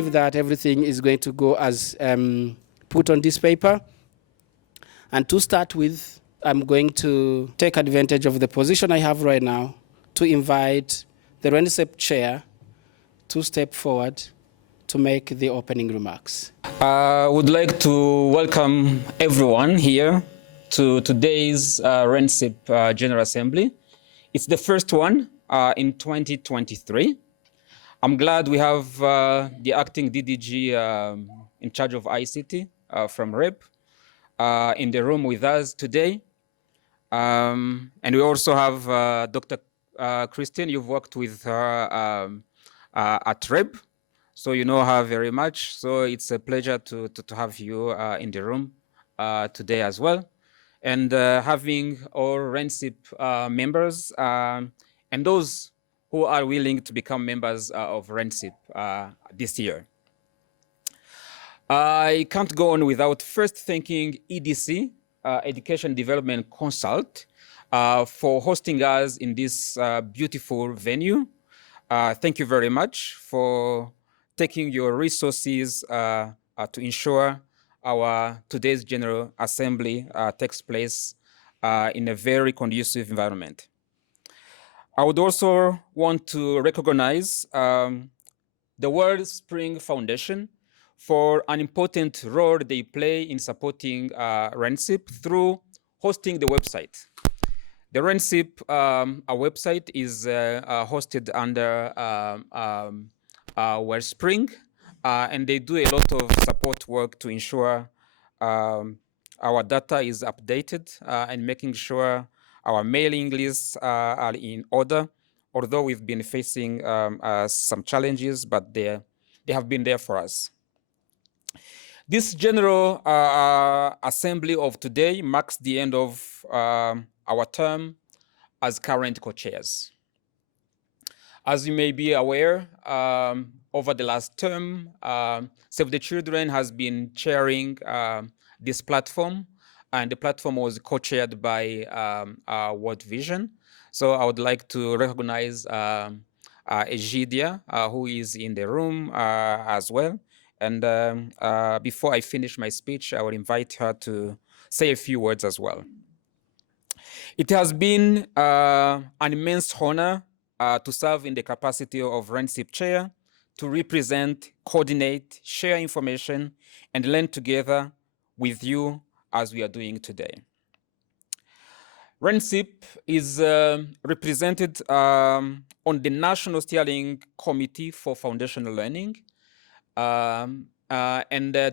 believe that everything is going to go as put on this paper. And to start with, I'm going to take advantage of the position I have right now to invite the RENSEP chair to step forward to make the opening remarks. I would like to welcome everyone here to today's RENSEP General Assembly. It's the first one in 2023. I'm glad we have the acting DDG in charge of ICT from REP in the room with us today. And we also have Dr. Christine. You've worked with her at REP, so you know her very much. So it's a pleasure to have you in the room today as well. And having all RENSEP members and those who are willing to become members of RENSEP this year. I can't go on without first thanking EDC, Education Development Consult, for hosting us in this beautiful venue. Thank you very much for taking your resources to ensure our today's General Assembly takes place in a very conducive environment. I would also want to recognize the World Spring Foundation for an important role they play in supporting RENSEP through hosting the website. The RENSEP website is hosted under Wellspring, and they do a lot of support work to ensure our data is updated and making sure our mailing lists are in order, although we've been facing some challenges, but they have been there for us. This General Assembly of today marks the end of our term as current co-chairs. As you may be aware, over the last term, Save the Children has been chairing this platform, and the platform was co-chaired by World Vision. So I would like to recognize Egidia, who is in the room as well. And before I finish my speech, I will invite her to say a few words as well. It has been an immense honor to serve in the capacity of RENSEP chair, to represent, coordinate, share information, and learn together with you as we are doing today. RENSEP is represented on the National Steering Committee for Foundational Learning.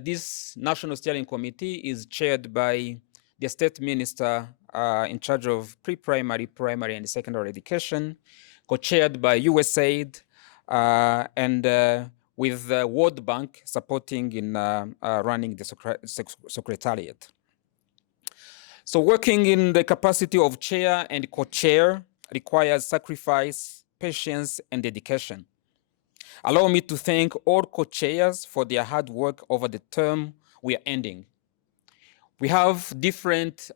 This National Steering Committee is chaired by the State Minister in charge of pre-primary, primary, and secondary education, co-chaired by USAID, and with the World Bank supporting in running the Secretariat. So working in the capacity of chair and co-chair requires sacrifice, patience, and dedication. Allow me to thank all co-chairs for their hard work over the term we are ending. We have different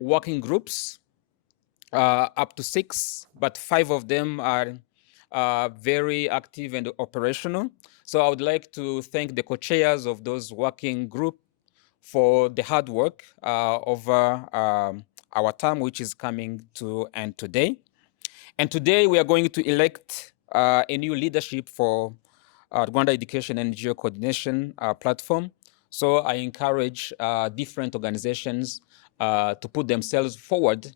working groups, up to 6, but 5 of them are very active and operational. So I would like to thank the co-chairs of those working groups for the hard work over our term, which is coming to end today. And today we are going to elect a new leadership for Rwanda Education NGO Coordination Platform. So I encourage different organizations to put themselves forward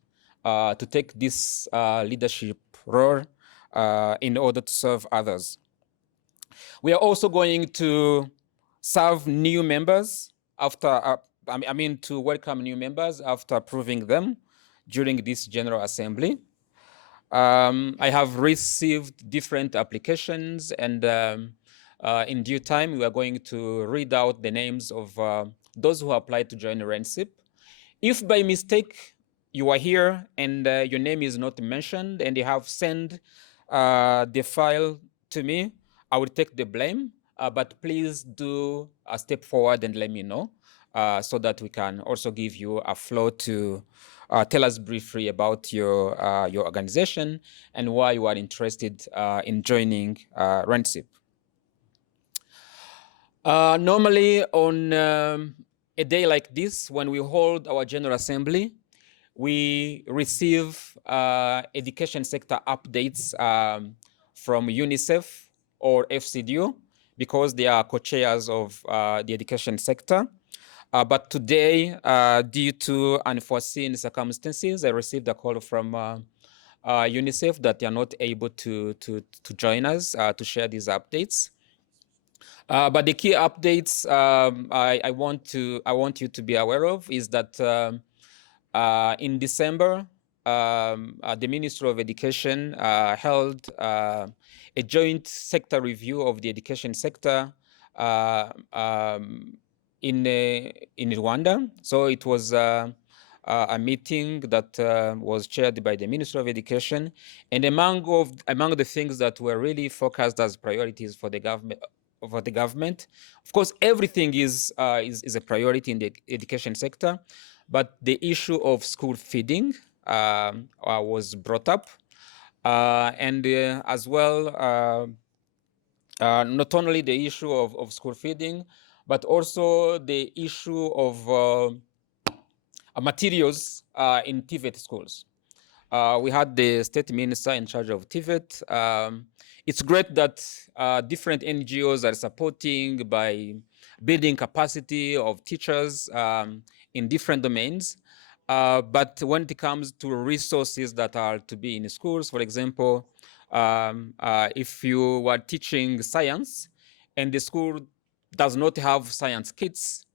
to take this leadership role in order to serve others. We are also going to serve new members after, to welcome new members after approving them during this General Assembly. I have received different applications, and in due time, we are going to read out the names of those who applied to join RENSEP. If by mistake you are here and your name is not mentioned and you have sent the file to me, I will take the blame, but please do step forward and let me know so that we can also give you a floor to tell us briefly about your organization and why you are interested in joining RENSEP. Normally on a day like this, when we hold our General Assembly, we receive education sector updates from UNICEF or FCDO because they are co-chairs of the education sector. But today, due to unforeseen circumstances, I received a call from UNICEF that they are not able to join us to share these updates. But the key updates I want you to be aware of is that in December, the Ministry of Education held a joint sector review of the education sector in Rwanda. So it was a meeting that was chaired by the Ministry of Education, and among the things that were really focused as priorities for the government. Of course, everything is a priority in the education sector, but the issue of school feeding was brought up, and as well, not only the issue of school feeding, but also the issue of materials in TVET schools. We had the state minister in charge of TVET. It's great that different NGOs are supporting by building capacity of teachers in different domains. But when it comes to resources that are to be in schools, for example, if you are teaching science and the school does not have science kits,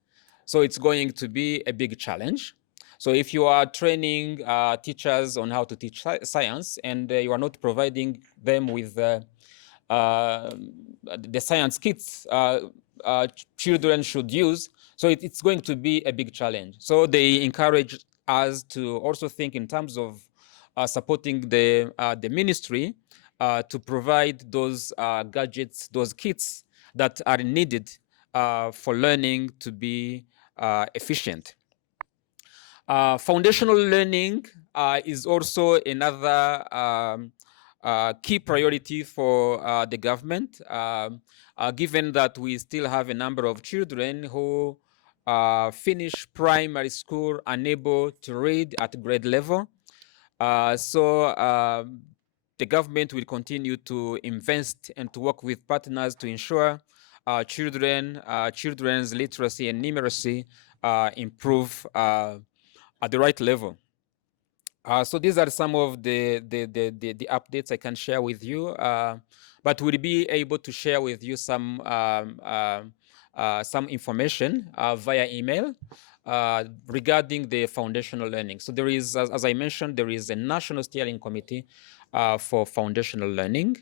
so it's going to be a big challenge. So if you are training teachers on how to teach science and you are not providing them with the science kits children should use, so it's going to be a big challenge. So they encourage us to also think in terms of supporting the ministry to provide those gadgets, those kits that are needed for learning to be efficient. Foundational learning is also another key priority for the government, given that we still have a number of children who finish primary school unable to read at grade level. So the government will continue to invest and to work with partners to ensure children's literacy and numeracy improve at the right level. So these are some of the updates I can share with you, but we'll be able to share with you some information via email regarding the foundational learning. So there is, as I mentioned, there is a National Steering Committee for Foundational Learning,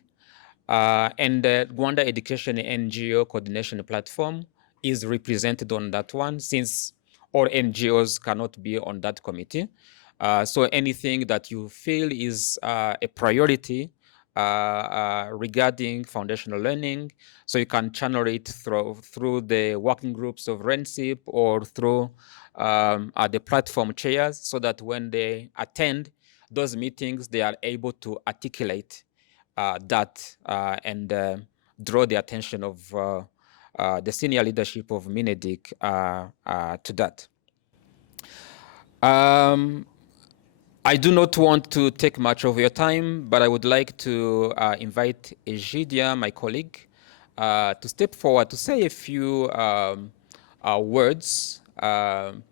and the Rwanda Education NGO Coordination Platform is represented on that one, since all NGOs cannot be on that committee. So anything that you feel is a priority regarding foundational learning, so you can channel it through the working groups of RENSIP or through the platform chairs, so that when they attend those meetings, they are able to articulate that and draw the attention of the senior leadership of MINEDIC to that. I do not want to take much of your time, but I would like to invite Egidia, my colleague, to step forward to say a few words, and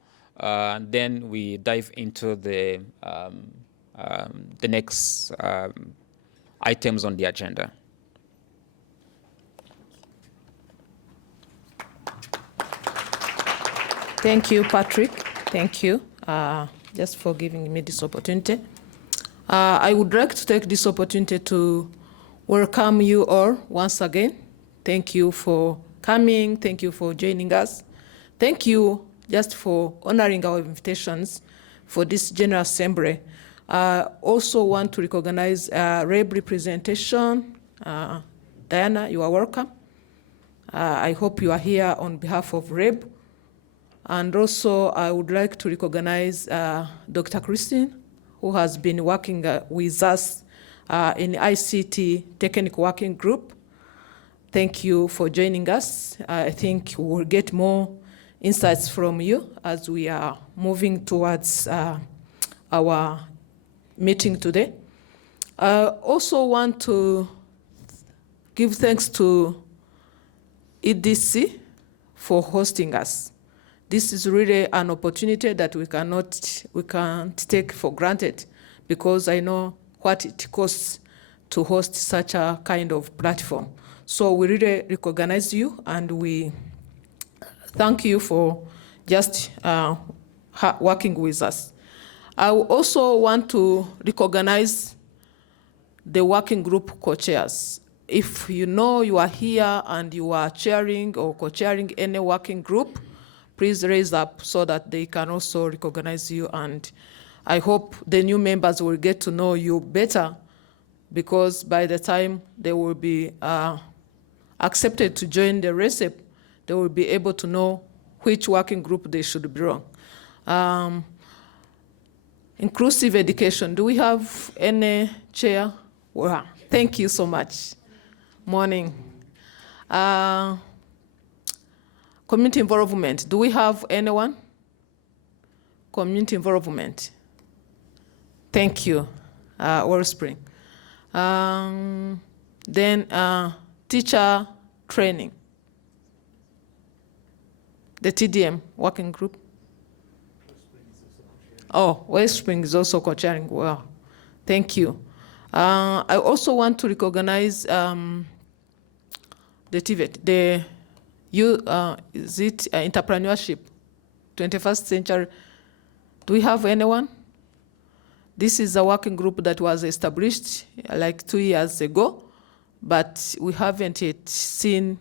then we dive into the next items on the agenda. Thank you, Patrick. Thank you. Just for giving me this opportunity. I would like to take this opportunity to welcome you all once again. Thank you for coming. Thank you for joining us. Thank you just for honoring our invitations for this General Assembly. Also want to recognize REB representation. Diana, you are welcome. I hope you are here on behalf of REB. And also, I would like to recognize Dr. Christine, who has been working with us in ICT Technical Working Group. thank you for joining us. I think we'll get more insights from you as we are moving towards our meeting today. I also want to give thanks to EDC for hosting us. This is really an opportunity that we can't take for granted, because I know what it costs to host such a kind of platform. So we really recognize you, and we thank you for just working with us. I also want to recognize the working group co-chairs. If you know you are here and you are chairing or co-chairing any working group, please raise up so that they can also recognize you. And I hope the new members will get to know you better, because by the time they will be accepted to join the RECEP, they will be able to know which working group they should belong. Inclusive education, do we have any chair? Wow, thank you so much. Morning. Community involvement, do we have anyone? Community involvement. Thank you, Wellspring. Then teacher training. The TDM working group. Oh, Wellspring is also co-chairing. Wow, thank you. I also want to recognize the TVET, is it entrepreneurship, 21st century? Do we have anyone? This is a working group that was established like 2 years ago, but we haven't yet seen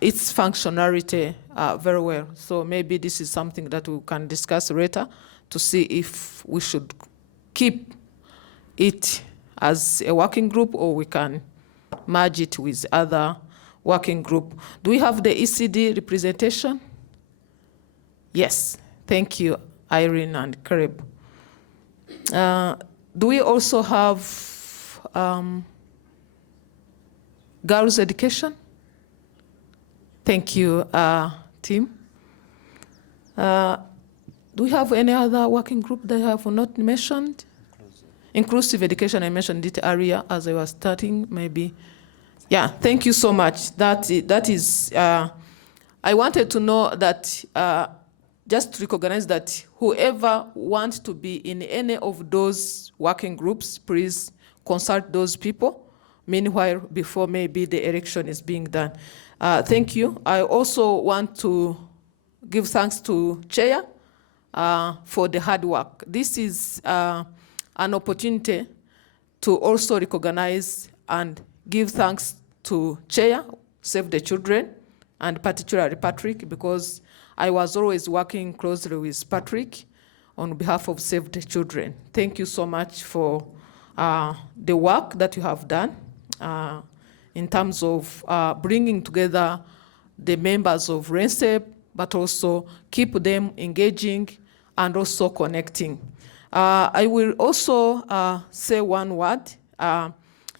its functionality very well. So maybe this is something that we can discuss later to see if we should keep it as a working group or we can merge it with other working group. Do we have the ECD representation? Yes, thank you, Irene and Caleb. Do we also have girls' education? Thank you, team. Do we have any other working group that I have not mentioned? Inclusive education, I mentioned it earlier as I was starting, maybe. Yeah, thank you so much. That is, I wanted to know that, just to recognize that whoever wants to be in any of those working groups, please consult those people. Meanwhile, before maybe the election is being done. Thank you. I also want to give thanks to Chair for the hard work. This is an opportunity to also recognize and give thanks to Chair, Save the Children, and particularly Patrick, because I was always working closely with Patrick on behalf of Save the Children. Thank you so much for the work that you have done in terms of bringing together the members of RECEP, but also keep them engaging and also connecting. I will also say one word.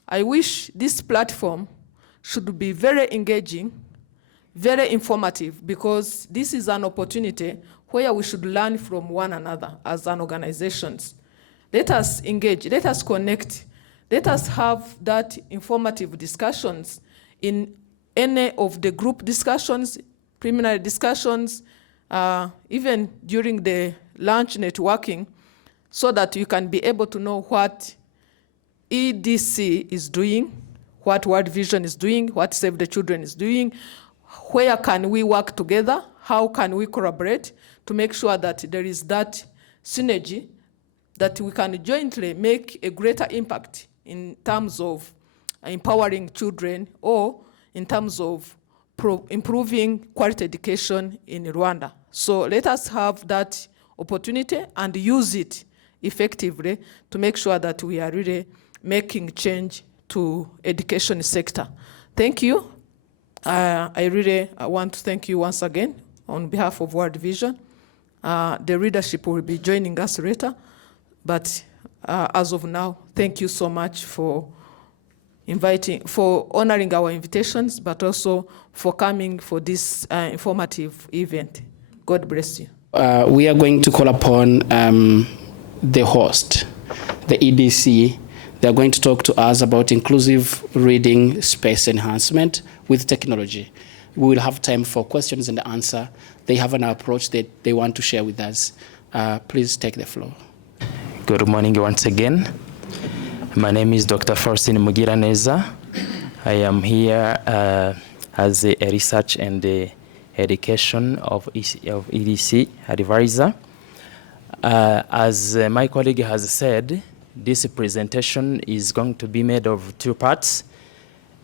I wish this platform should be very engaging, very informative, because this is an opportunity where we should learn from one another as an organizations. Let us engage, let us connect, let us have that informative discussions in any of the group discussions, preliminary discussions, even during the lunch networking, so that you can be able to know what EDC is doing, what World Vision is doing, what Save the Children is doing, where can we work together, how can we collaborate to make sure that there is that synergy, that we can jointly make a greater impact in terms of empowering children or in terms of improving quality education in Rwanda. So let us have that opportunity and use it effectively to make sure that we are really making change to education sector. Thank you. I really want to thank you once again on behalf of World Vision. The leadership will be joining us later, but as of now, thank you so much for honoring our invitations, but also for coming for this informative event. God bless you. We are going to call upon the host, the EDC. They're going to talk to us about inclusive reading space enhancement with technology. We will have time for questions and answer. They have an approach that they want to share with us. Please take the floor. Good morning once again. My name is Dr. Faustin Mugiraneza. I am here as a research and education of EDC advisor. As my colleague has said, this presentation is going to be made of two parts.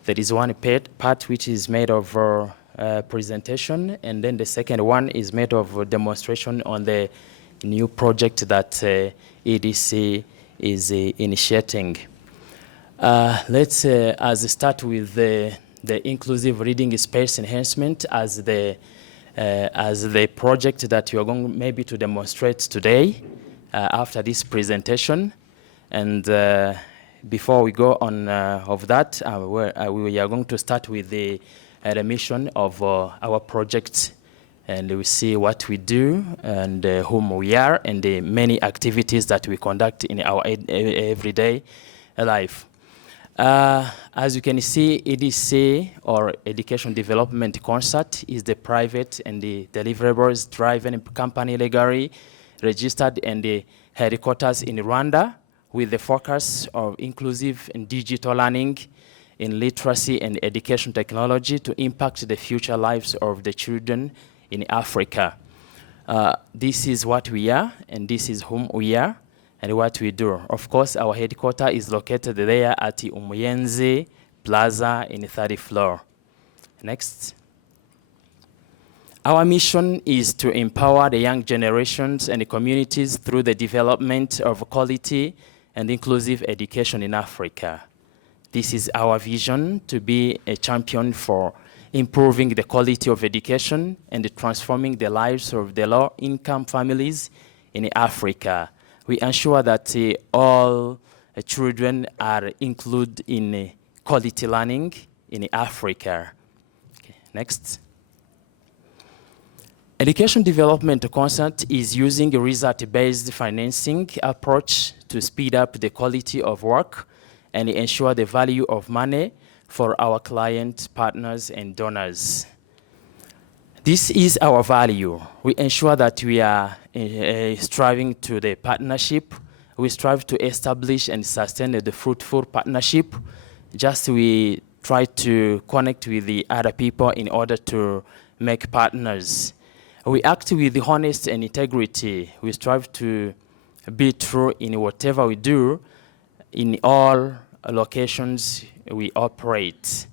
There is one part which is made of presentation, and then the second one is made of demonstration on the new project that EDC is initiating. Let's start with the inclusive reading space enhancement as the project that you are going maybe to demonstrate today after this presentation. And before we go on of that, we are going to start with the mission of our project, and we see what we do and whom we are and the many activities that we conduct in our everyday life. As you can see, EDC, or Education Development Concert, is the private and the deliverables driven company legally registered and the headquarters in Rwanda, with the focus of inclusive and digital learning in literacy and education technology to impact the future lives of the children in Africa. This is what we are, and this is whom we are, and what we do. Of course, our headquarters is located there at the Umuyenzi Plaza in the 3rd floor. Next. Our mission is to empower the young generations and the communities through the development of quality and inclusive education in Africa. This is our vision, to be a champion for improving the quality of education and transforming the lives of the low-income families in Africa. We ensure that all children are included in quality learning in Africa. Okay, next. Education Development Concert is using a result-based financing approach to speed up the quality of work and ensure the value of money for our client partners and donors. This is our value. We ensure that we are striving to the partnership. We strive to establish and sustain the fruitful partnership. Just we try to connect with the other people in order to make partners. We act with honesty and integrity. We strive to be true in whatever we do in all locations we operate.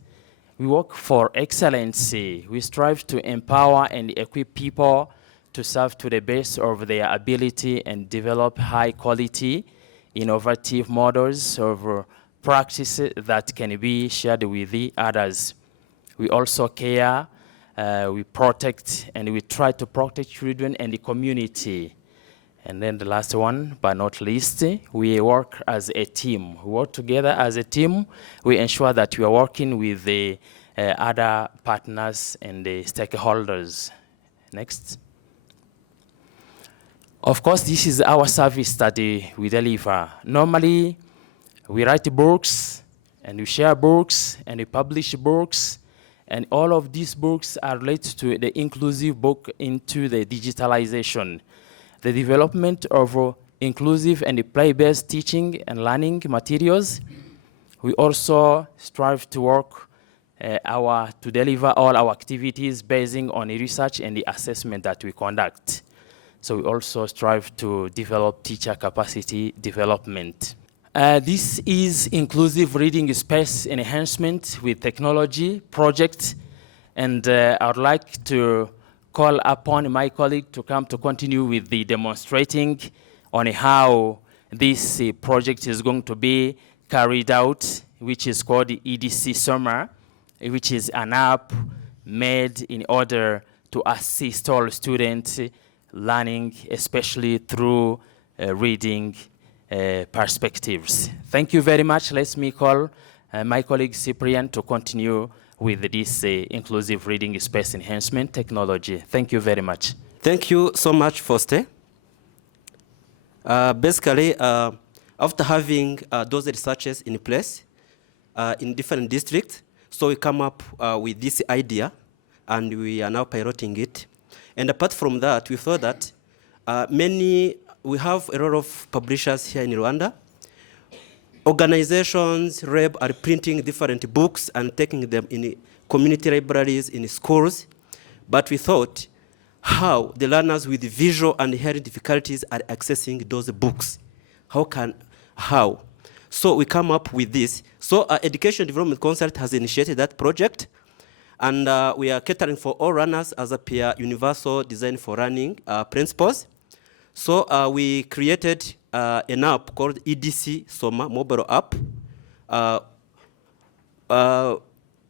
We work for excellency. We strive to empower and equip people to serve to the best of their ability and develop high quality, innovative models of practices that can be shared with the others. We also care, we protect, and we try to protect children and the community. And then the last one, but not least, we work as a team. We work together as a team. We ensure that we are working with the other partners and the stakeholders. Next. Of course, this is our service that we deliver. Normally, we write books, and we share books, and we publish books, and all of these books are related to the inclusive book into the digitalization. The development of inclusive and play-based teaching and learning materials. We also strive to work to deliver all our activities based on the research and the assessment that we conduct. So we also strive to develop teacher capacity development. This is Inclusive Reading Space Enhancement with Technology project, and I would like to call upon my colleague to come to continue with the demonstrating on how this project is going to be carried out, which is called the EDC-Soma, which is an app made in order to assist all students learning, especially through reading perspectives. Thank you very much. Let me call my colleague Cyprian to continue with this inclusive reading space enhancement technology. Thank you very much. Thank you so much, Foster. Basically, after having those researches in place in different districts, so we come up with this idea, and we are now piloting it. And apart from that, we thought that we have a lot of publishers here in Rwanda. Organizations, REB, are printing different books and taking them in community libraries, in schools. But we thought, how the learners with visual and hearing difficulties are accessing those books? How? So we come up with this. So Education Development Consult has initiated that project, and we are catering for all learners as a peer universal design for learning principles. So we created an app called EDC-Soma mobile app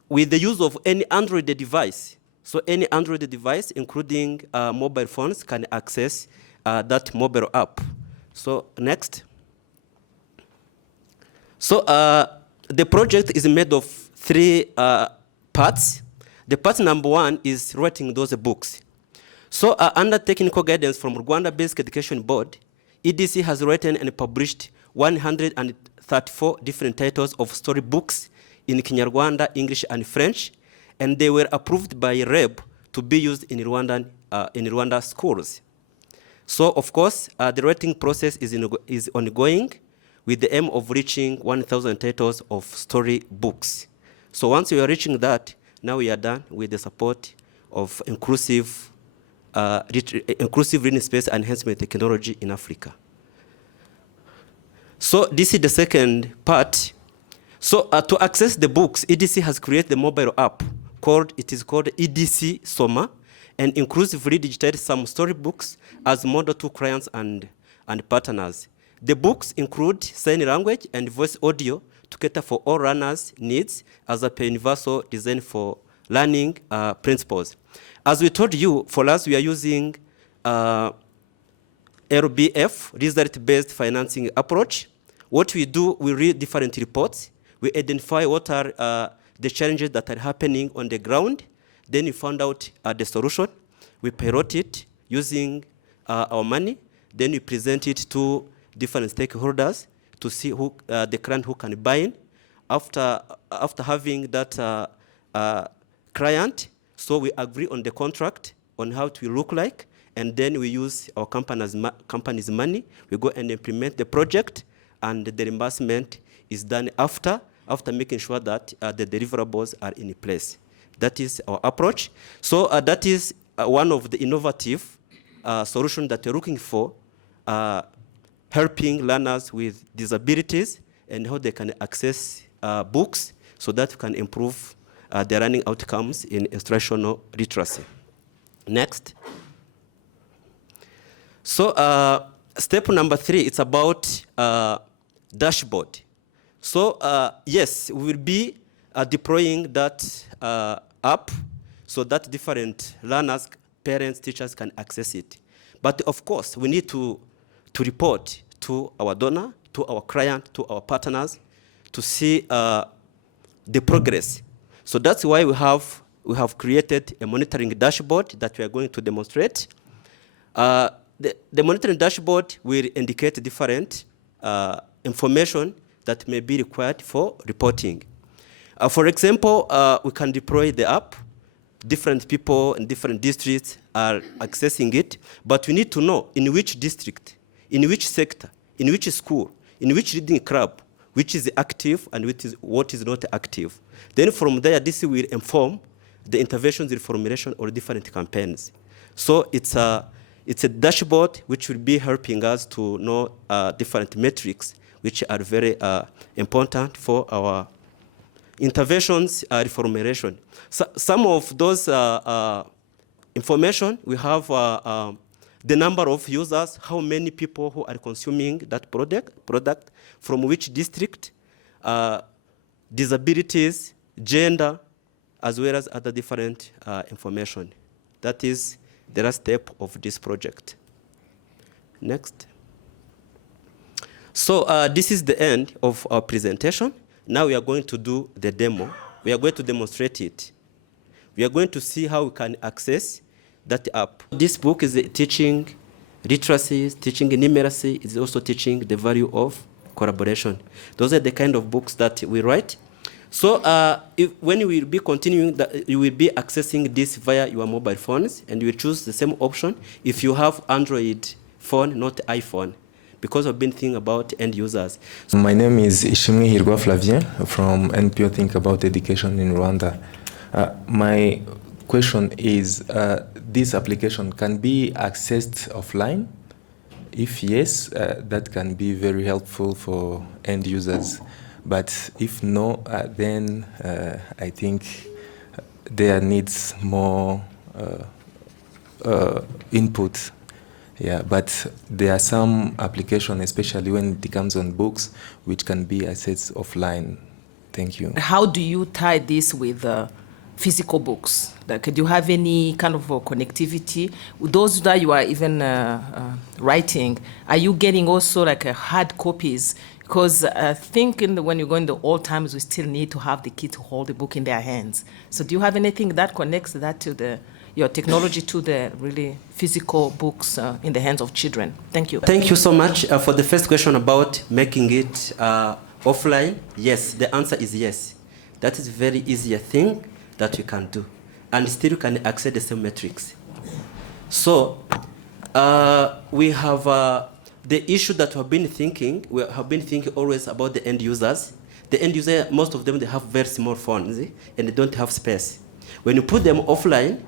with the use of any Android device. So any Android device, including mobile phones, can access that mobile app. So next. So the project is made of 3 parts. The part number 1 is writing those books. So under technical guidance from Rwanda Basic Education Board, EDC has written and published 134 different titles of storybooks in Kinyarwanda, English, and French, and they were approved by REB to be used in Rwanda schools. So, of course, the writing process is ongoing with the aim of reaching 1,000 titles of story books. So once we are reaching that, now we are done with the support of inclusive reading space enhancement technology in Africa. So this is the second part. So to access the books, EDC has created the mobile app called EDC-Soma, and inclusively digitized some storybooks as model to clients and partners. The books include sign language and voice audio to cater for all learners' needs as a universal design for learning principles. As we told you, for us, we are using RBF, result-based financing approach. What we do, we read different reports. We identify what are the challenges that are happening on the ground. Then we found out the solution. We pilot it using our money. Then we present it to different stakeholders to see who the client who can buy in. After having that client, so we agree on the contract on how it will look like, and then we use our company's money. We go and implement the project, and the reimbursement is done after making sure that the deliverables are in place. That is our approach. So that is one of the innovative solutions that we're looking for, helping learners with disabilities and how they can access books so that we can improve their learning outcomes in instructional literacy. Next. So step number 3, it's about dashboard. So yes, we will be deploying that app so that different learners, parents, teachers can access it. But of course, we need to report to our donor, to our client, to our partners to see the progress. So that's why we have created a monitoring dashboard that we are going to demonstrate. The monitoring dashboard will indicate different information that may be required for reporting. For example, we can deploy the app. Different people in different districts are accessing it, but we need to know in which district, in which sector, in which school, in which reading club, which is active and what is not active. Then from there, this will inform the interventions, reformulation, or different campaigns. So it's a dashboard which will be helping us to know different metrics which are very important for our interventions, reformulation. So some of those information, we have the number of users, how many people who are consuming that product, from which district, disabilities, gender, as well as other different information. That is the last step of this project. Next. So this is the end of our presentation. now we are going to do the demo. We are going to demonstrate it. We are going to see how we can access that app. This book is teaching literacy, teaching numeracy, it's also teaching the value of collaboration. Those are the kind of books that we write. So when you will be continuing, you will be accessing this via your mobile phones, and you will choose the same option if you have Android phone, not iPhone, because I've been thinking about end users. My name is Ishimwe Hirwa Flavien from NPO Think About Education in Rwanda. My question is, this application can be accessed offline? If yes, that can be very helpful for end users. But if no, then I think there needs more input. Yeah, but there are some applications, especially when it comes on books, which can be accessed offline. Thank you. How do you tie this with physical books? Like, do you have any kind of connectivity? Those that you are even writing, are you getting also like hard copies? Because I think when you go in the old times, we still need to have the kids hold the book in their hands. So do you have anything that connects that to your technology to the really physical books in the hands of children? Thank you. Thank you so much for the first question about making it offline. Yes, the answer is yes. That is a very easy thing that you can do. And still you can access the same metrics. So we have the issue that we have been thinking always about the end users. The end user, most of them, they have very small phones and they don't have space. When you put them offline,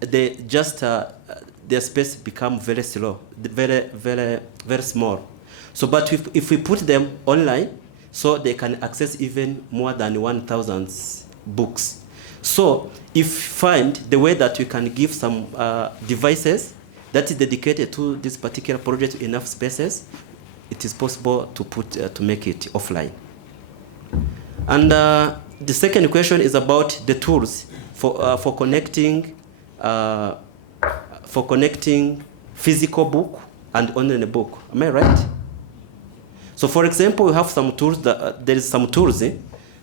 they just their space become very slow, very, very, very small. So, but if we put them online, so they can access even more than 1,000 books. So, if you find the way that we can give some devices that is dedicated to this particular project, enough spaces, it is possible to to make it offline. And the second question is about the tools for connecting physical book and online book. Am I right? So, for example, we have some tools there is some tools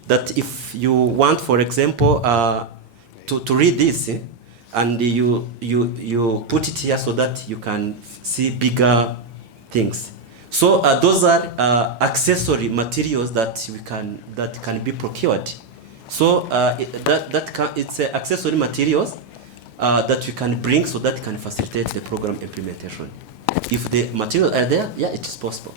that if you want, for example, to read this. And you put it here so that you can see bigger things. So those are accessory materials that can be procured. So it's accessory materials that you can bring so that can facilitate the program implementation. If the materials are there, yeah, it is possible.